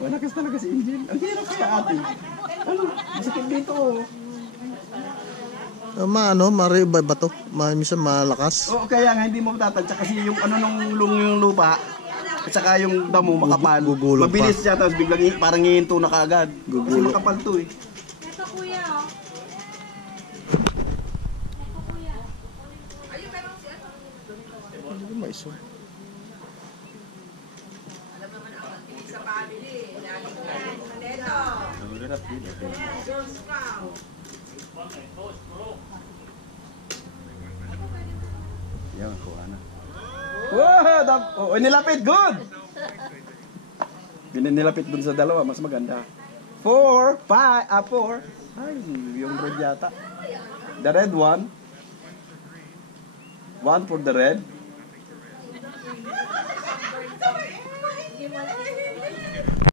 Malakas talaga si Angel. Ang hirap kaya ate. Ano? Masakit dito oh. Mariba ba to? Minsan malakas. Oo, kaya nga hindi mo matatagsa kasi yung ano yung lupa at saka yung damo makapal. Gugulong Mabilis siya tapos biglang parang hihinto na kaagad. Kasi Gugulong. makapal to eh. Ito kuya oh. Ito kuya. Ayun meron si ano. Hindi mo iso. Alam naman ako, tinig sa family. Lagi ko yan. Manelo. Girls Scout. Yan, kuha na. Wow! Nilapit! Good! Nilapit dun sa dalawa, mas maganda. 4. Ay, yung red yata. The red one. 1 for the red.